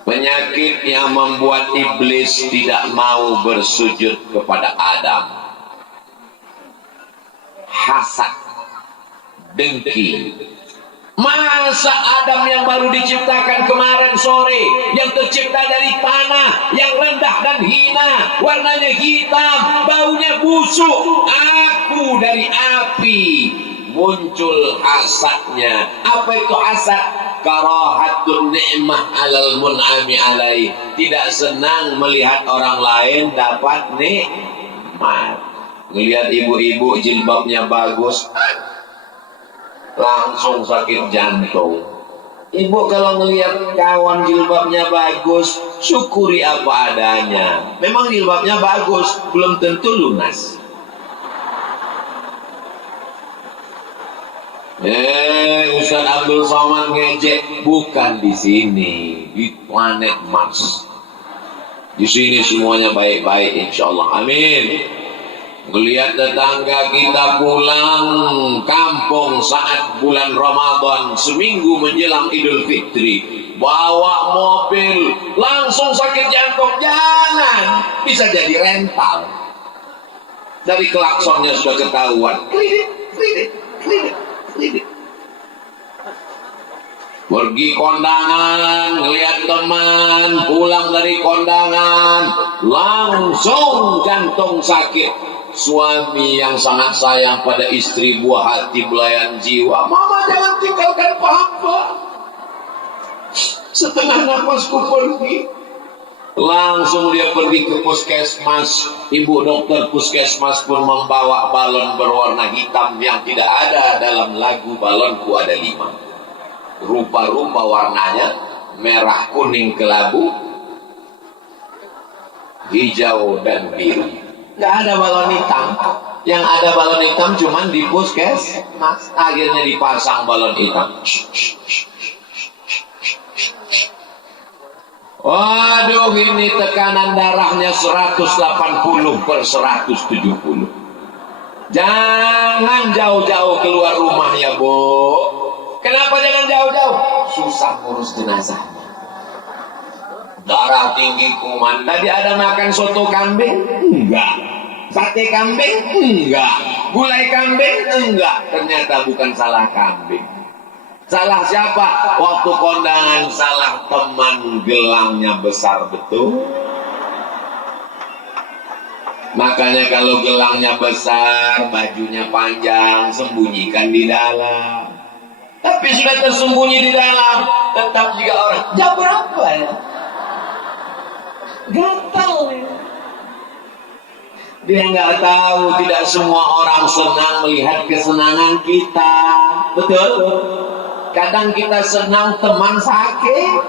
Penyakit yang membuat iblis tidak mau bersujud kepada Adam. Hasad, dengki. Masa Adam yang baru diciptakan kemarin sore, yang tercipta dari tanah, yang rendah dan hina, warnanya hitam, baunya busuk, aku dari api. Muncul hasadnya. Apa itu hasad? Karahatun ni'mah alal mun'ami alaih. Tidak senang melihat orang lain dapat nikmat. Ngelihat ibu-ibu jilbabnya bagus, langsung sakit jantung. Ibu kalau ngelihat kawan jilbabnya bagus, syukuri apa adanya. Memang jilbabnya bagus, belum tentu lunas. Ustaz Abdul Somad ngejek, bukan di sini, di planet Mars. Di sini semuanya baik-baik, insyaallah. Amin. Melihat tetangga kita pulang kampung saat bulan Ramadan, seminggu menjelang Idul Fitri, bawa mobil, langsung sakit jantung. Jangan, bisa jadi rental. Dari klaksonnya sudah ketahuan. Klidik, klidik, klidik. Pergi kondangan, ngeliat teman pulang dari kondangan, langsung jantung sakit. Suami yang sangat sayang pada istri, buah hati belayan jiwa, mama jangan tinggalkan papa. Setengah napasku pergi, langsung dia pergi ke puskesmas. Ibu dokter puskesmas pun membawa balon berwarna hitam yang tidak ada dalam lagu balonku ada 5. Rupa-rupa warnanya, merah, kuning, kelabu, hijau dan biru. Nggak ada balon hitam. Yang ada balon hitam cuman di puskesmas. Akhirnya dipasang balon hitam. Waduh, ini tekanan darahnya 180/170. Jangan jauh-jauh keluar rumah ya, Bu. Kenapa jangan jauh-jauh? Susah ngurus jenazahnya. Darah tinggi, kuman. Tadi ada makan soto kambing? Enggak. Sate kambing? Enggak. Gulai kambing? Enggak. Ternyata bukan salah kambing. Salah siapa? Waktu kondangan salah teman, gelangnya besar betul. Makanya kalau gelangnya besar, bajunya panjang, sembunyikan di dalam. Tapi sudah tersembunyi di dalam, tetap juga orang. Jam berapa ya? Gatal ya. Dia nggak tahu, tidak semua orang senang melihat kesenangan kita. Betul? Kadang kita senang teman sakit,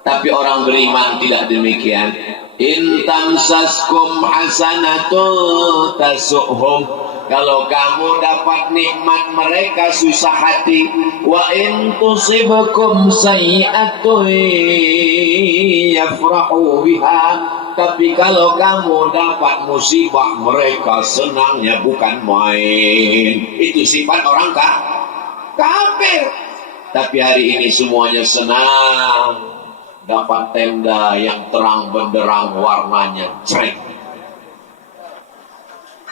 tapi orang beriman tidak demikian. In tamsaskum hasanatun tasuhum. Kalau kamu dapat nikmat, mereka susah hati. Wa in tusibakum sayyi'atun yafrahu biha. Tapi kalau kamu dapat musibah, mereka senangnya bukan main. Itu sifat orang kafir. Tapi hari ini semuanya senang dapat tenda yang terang benderang, warnanya cerah.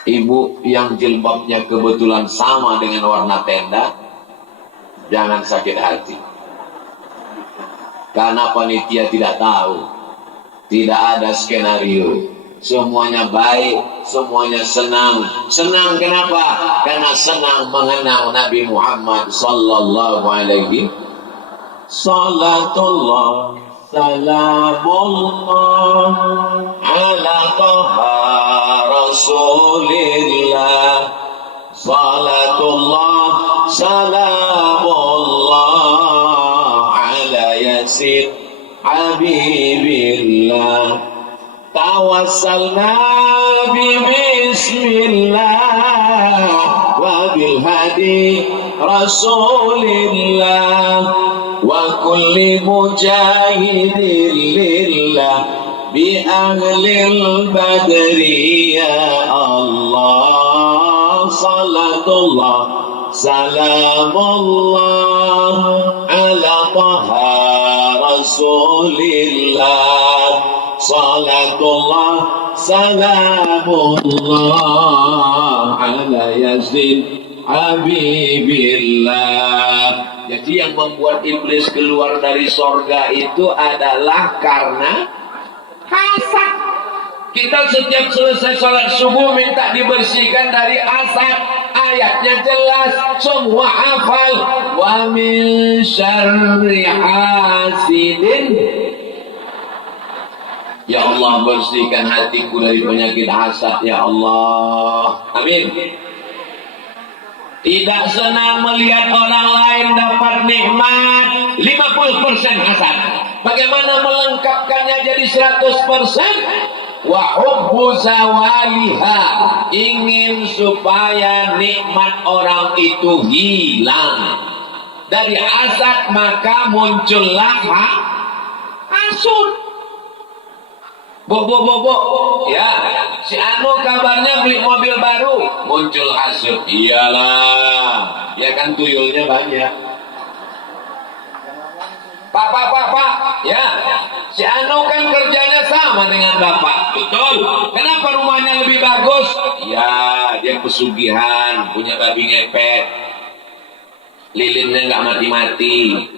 Ibu yang jilbabnya kebetulan sama dengan warna tenda, jangan sakit hati. Karena panitia tidak tahu, tidak ada skenario. Semuanya baik, semuanya senang. Senang kenapa? Karena senang mengenal Nabi Muhammad sallallahu alaihi. Salatullah, salamullah ala taha Rasulillah. Salatullah, salamullah ala yasid habibillah. Tawassalna bismillah wa bil hadi Rasulillah wa kulli mujahidin lillah bi ahlil badri ya Allah. Salatullah, salamullah ala taha Rasulillah, salatullah salamullah ala Yazid Habibillah. Jadi yang membuat iblis keluar dari sorga itu adalah karena hasad. Kita setiap selesai sholat subuh minta dibersihkan dari hasad. Ayatnya jelas, semua hafal. Wa min syarri hasidin. Ya Allah, bersihkan hatiku dari penyakit hasad, ya Allah. Amin. Tidak senang melihat orang lain dapat nikmat. 50% hasad. Bagaimana melengkapkannya jadi 100%? Wa hubbu zawaliha, ingin supaya nikmat orang itu hilang. Dari hasad maka muncullah hasud. Bobo, ya, si Anu kabarnya beli mobil baru, muncul hasud. Iyalah, ya kan tuyulnya banyak. Pak, ya, si Anu kan kerjanya sama dengan bapak, betul. Kenapa rumahnya lebih bagus? Ya, dia pesugihan, punya babi ngepet, lilinnya nggak mati-mati.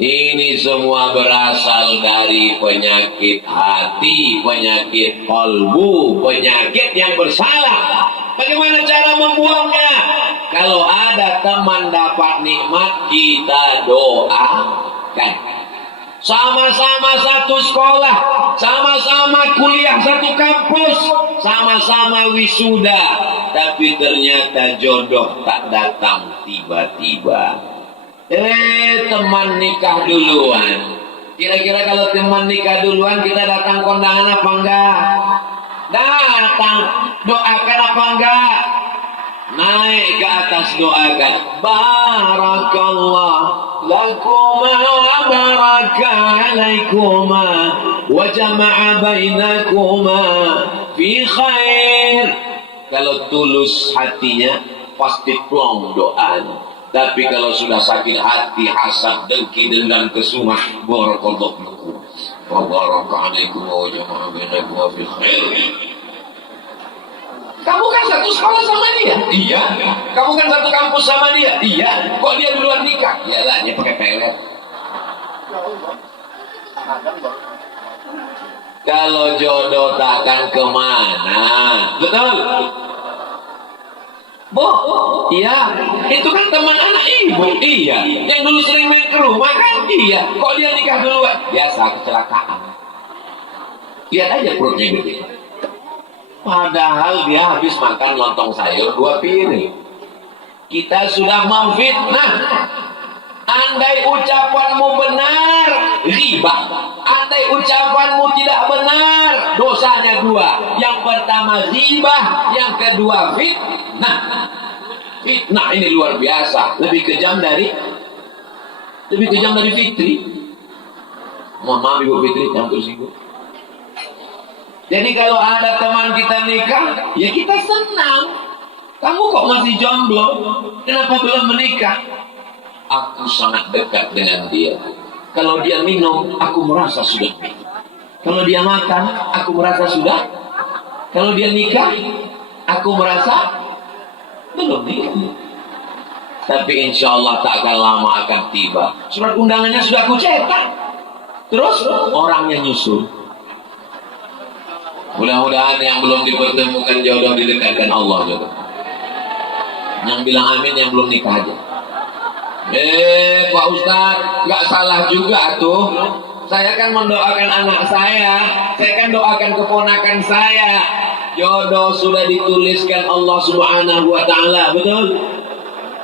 Ini semua berasal dari penyakit hati, penyakit kalbu, penyakit yang bersalah. Bagaimana cara membuangnya? Kalau ada teman dapat nikmat, kita doakan. Sama-sama satu sekolah, sama-sama kuliah satu kampus, sama-sama wisuda, tapi ternyata jodoh tak datang tiba-tiba. Teman nikah duluan. Kira-kira kalau teman nikah duluan, kita datang kondangan apa enggak? Datang. Doakan apa enggak? Naik ke atas, doakan. Barakallah lakuma baraka alaikuma wa jama'a bainakuma fi khair. Kalau tulus hatinya, pasti plong doanya. Tapi kalau sudah sakit hati, hasad, dengki, dendam, kesumah, barakallahu fikum wa baraka alaikum wa jama'a bainakum fi khair. Kamu kan satu sekolah sama dia? Iya. Kamu kan satu kampus sama dia? Iya. Kok dia duluan nikah? Iyalah, dia pakai pelet. Kalau jodoh takkan kemana? Betul? Iya, itu kan teman anak ibu. Iya, yang dulu sering main ke rumah kan. Iya, kok dia nikah duluan? Biasa, kecelakaan. Lihat aja perutnya gede. Padahal dia habis makan lontong sayur 2 piring. Kita sudah memfitnah. Andai ucapanmu benar, riba. Andai ucapanmu tidak benar, dosanya 2. Yang pertama riba, yang kedua fitnah. Fitnah ini luar biasa, lebih kejam dari Fitri. Mohon maaf Ibu Fitri, campur singgung. Jadi kalau ada teman kita nikah, ya kita senang. Kamu kok masih jomblo? Kenapa belum menikah? Aku sangat dekat dengan dia. Kalau dia minum, aku merasa sudah minum. Kalau dia makan, aku merasa sudah. Kalau dia nikah, aku merasa belum nikah. Tapi insya Allah tak akan lama akan tiba. Surat undangannya sudah aku cetak. Terus orangnya nyusul. Mudah-mudahan yang belum dipertemukan jodoh didekatkan Allah jodoh. Yang bilang amin yang belum nikah aja. Pak Ustadz, nggak salah juga tuh. Saya kan mendoakan anak saya kan doakan keponakan saya. Jodoh sudah dituliskan Allah Subhanahu wa Ta'ala, betul?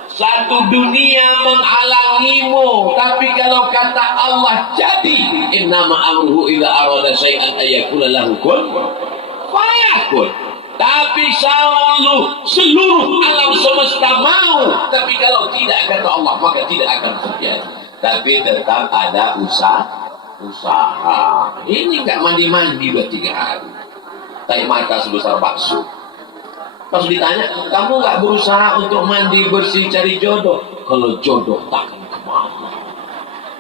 Satu dunia menghalangimu, tapi kalau kata Allah jadi, innama amruhu idza arada syai'an ayyakuna lahu kun fayakun. Tapi seluruh alam semesta mau, tapi kalau tidak kata Allah maka tidak akan terjadi. Tapi tetap ada usaha. Ini nggak mandi 2-3 hari, tai mata sebesar bakso. Pas ditanya, kamu nggak berusaha untuk mandi bersih cari jodoh? Kalau jodoh takkan kemana.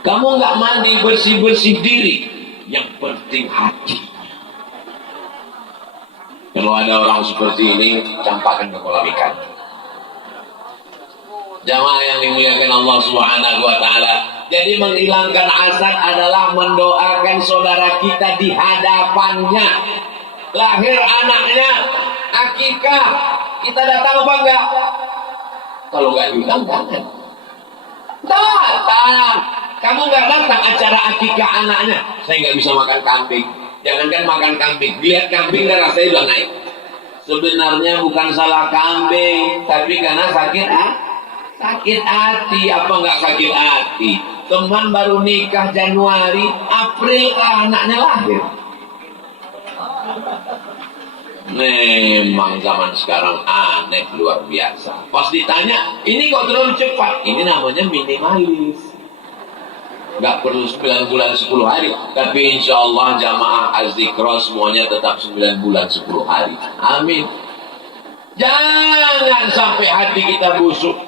Kamu nggak mandi bersih-bersih diri, yang penting hati. Kalau ada orang seperti ini, campakkan ke kolam ikan. Jamaah yang dimuliakan Allah Subhanahu wa taala. Jadi menghilangkan hasad adalah mendoakan saudara kita di hadapannya. Lahir anaknya, akikah, kita datang apa enggak? Kalau enggak diundang, jangan. Datang. Kamu enggak datang acara akikah anaknya, saya enggak bisa makan kambing. Jangankan makan kambing, lihat kambing darah saya udah naik. Sebenarnya bukan salah kambing, tapi karena sakit hati. Apa enggak sakit hati? Teman baru nikah Januari, April anaknya lahir. Memang zaman sekarang aneh luar biasa. Pas ditanya, ini kok terlalu cepat? Ini namanya minimalis. Gak perlu 9 bulan 10 hari. Tapi insya Allah jamaah Az-Zikra semuanya tetap 9 bulan 10 hari. Amin. Jangan sampai hati kita busuk.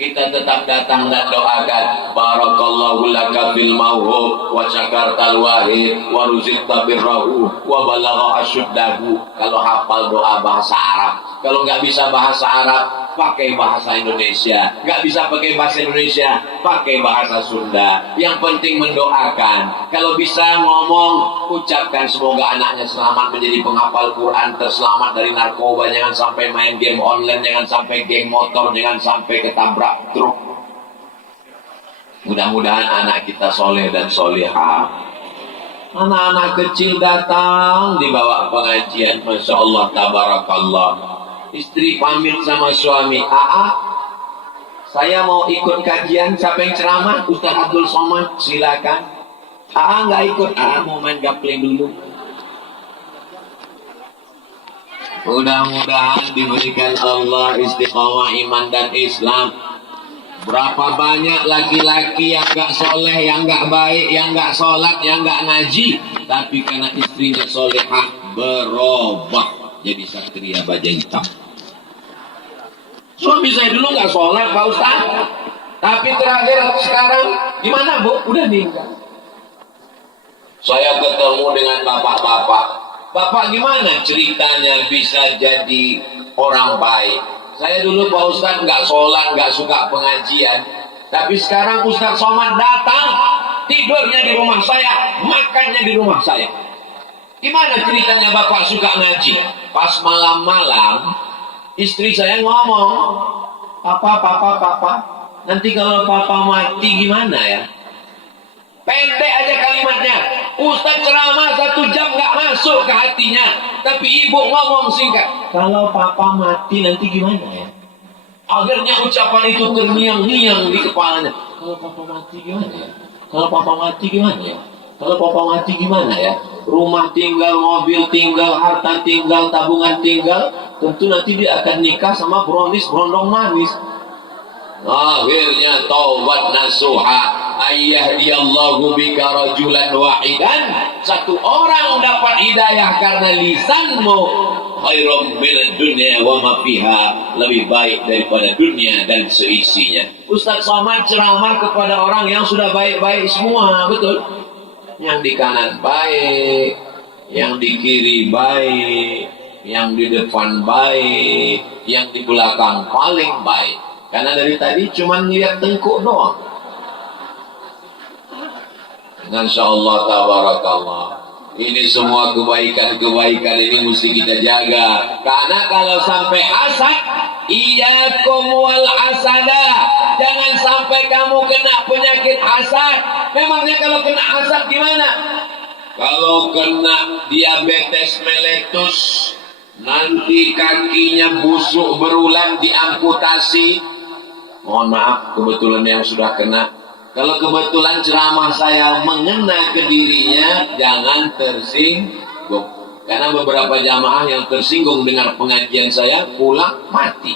Kita tetap datang dan doakan. Barakallahu laka bil mauhub wa syakartal wahid wa ruzikta birrahu wa balagha asyuddahu. Kalau hafal doa bahasa Arab, kalau nggak bisa bahasa Arab, pakai bahasa Indonesia. Nggak bisa pakai bahasa Indonesia, pakai bahasa Sunda. Yang penting mendoakan. Kalau bisa ngomong, ucapkan semoga anaknya selamat menjadi penghafal Quran, terselamat dari narkoba, jangan sampai main game online, jangan sampai geng motor, jangan sampai ketabrak truk. Mudah-mudahan anak kita soleh dan solehah. Anak-anak kecil datang dibawa pengajian, masya Allah, tabarakallah. Istri pamit sama suami, saya mau ikut kajian. Siapa yang ceramah? Ustaz Abdul Somad, silakan. Nggak ikut, mau main gapleng dulu. Mudah-mudahan diberikan Allah istiqomah iman dan Islam. Berapa banyak laki-laki yang gak soleh, yang gak baik, yang gak sholat, yang gak ngaji, tapi karena istrinya solehah berubah jadi satria baja hitam. Suami saya dulu gak sholat Pak Ustaz, tapi terakhir sekarang gimana Bu? Udah meninggal. Saya ketemu dengan bapak-bapak. Bapak gimana ceritanya bisa jadi orang baik? Saya dulu Pak Ustaz nggak sholat, nggak suka pengajian. Tapi sekarang Ustaz Somad datang, tidurnya di rumah saya, makannya di rumah saya. Gimana ceritanya Bapak suka ngaji? Pas malam-malam, istri saya ngomong, Papa, nanti kalau Papa mati gimana ya? Pendek aja kalimatnya. Ustaz ceramah 1 jam gak masuk ke hatinya, tapi ibu ngomong singkat, kalau Papa mati nanti gimana ya? Akhirnya ucapan itu terngiang-ngiang di kepalanya. Kalau Papa mati gimana ya? Kalau Papa mati gimana ya? Kalau Papa mati gimana ya? Rumah tinggal, mobil tinggal, harta tinggal, tabungan tinggal. Tentu nanti dia akan nikah sama brondong manis. Akhirnya taubat nasuha, ayyahdiyallahu bika rajulan wahidan. Satu orang dapat hidayah karena lisanmu, khairum minad dunya wa ma fiha, lebih baik daripada dunia dan seisinya. Ustaz Somad ceramah kepada orang yang sudah baik-baik semua, betul? Yang di kanan baik, yang di kiri baik, yang di depan baik, yang di belakang paling baik. Karena dari tadi cuma lihat tengkuk doang. Insya Allah tabarakallah. Ini semua kebaikan-kebaikan ini mesti kita jaga. Karena kalau sampai hasad, iyyakum wal hasada. Jangan sampai kamu kena penyakit hasad. Memangnya kalau kena hasad gimana? Kalau kena diabetes mellitus, nanti kakinya busuk berulang diamputasi. Mohon maaf, kebetulan yang sudah kena. Kalau kebetulan ceramah saya mengena ke dirinya, jangan tersinggung. Karena beberapa jamaah yang tersinggung dengan pengajian saya pulang mati.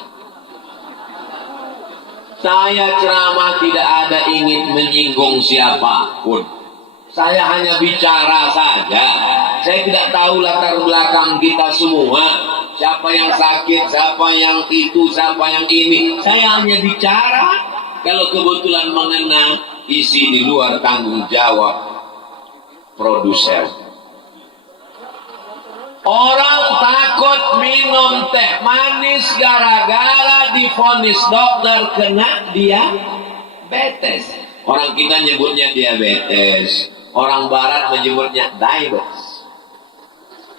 Saya ceramah tidak ada ingin menyinggung siapapun. Saya hanya bicara saja. Saya tidak tahu latar belakang kita semua. Siapa yang sakit, siapa yang itu, siapa yang ini. Saya hanya bicara. Kalau kebetulan mengena, isi di luar tanggung jawab produser. Orang takut minum teh manis gara-gara divonis dokter kena diabetes. Orang kita nyebutnya diabetes, orang barat menyebutnya diabetes.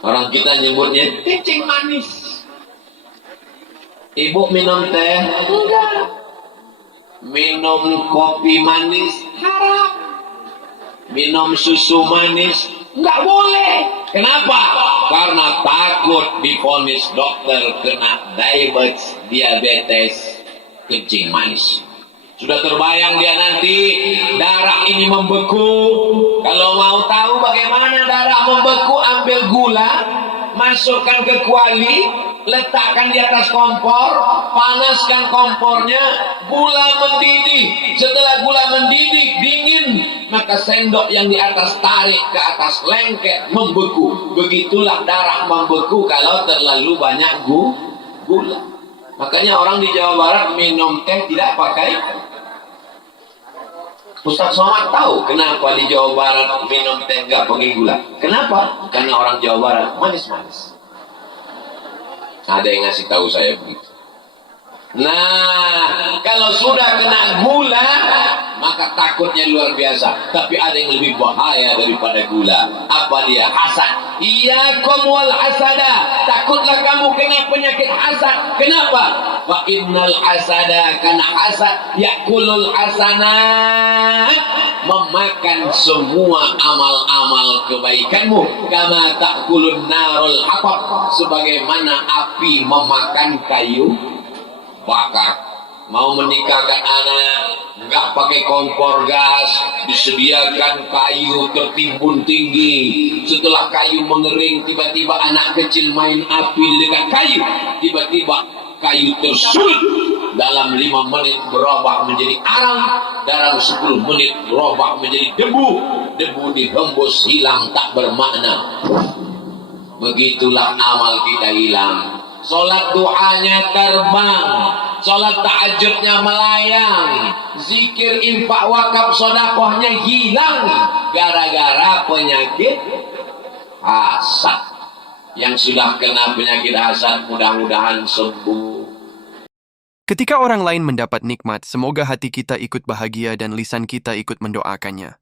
Orang kita nyebutnya kencing manis. Ibu minum teh? Enggak. Minum kopi manis? Haram. Minum susu manis? Enggak boleh. Kenapa? Karena takut divonis dokter kena diabetes kencing manis. Sudah terbayang dia nanti darah ini membeku. Kalau mau tahu bagaimana darah membeku, ambil gula, masukkan ke kuali, letakkan di atas kompor, panaskan kompornya, gula mendidih. Setelah gula mendidih dingin, maka sendok yang di atas tarik ke atas lengket, membeku. Begitulah darah membeku kalau terlalu banyak gula. Makanya orang di Jawa Barat minum teh tidak pakai. Ustaz Somad tahu kenapa di Jawa Barat minum teh nggak pakai gula. Kenapa? Karena orang Jawa Barat manis-manis. Ada yang ngasih tahu saya begitu. Nah, kalau sudah kena gula, maka takutnya luar biasa. Tapi ada yang lebih bahaya daripada gula. Apa dia? Hasad. Iyyakum wal hasada. Takutlah kamu kena penyakit hasad. Kenapa? Fa innal hasada, karena hasad yakulul hasanat, memakan semua amal-amal kebaikanmu. Kama takulun narul hatab, sebagaimana api memakan kayu bakar. Mau menikahkan anak, nggak pakai kompor gas, disediakan kayu tertimbun tinggi. Setelah kayu mengering, tiba-tiba anak kecil main api di dekat kayu. Tiba-tiba kayu tersulut. Dalam 5 menit berubah menjadi arang. Dalam 10 menit berubah menjadi debu. Debu dihembus hilang tak bermakna. Begitulah amal kita hilang. Sholat duanya terbang, sholat tahajudnya melayang, zikir, infak, wakaf, sodakohnya hilang gara-gara penyakit hasad. Yang sudah kena penyakit hasad mudah-mudahan sembuh. Ketika orang lain mendapat nikmat, semoga hati kita ikut bahagia dan lisan kita ikut mendoakannya.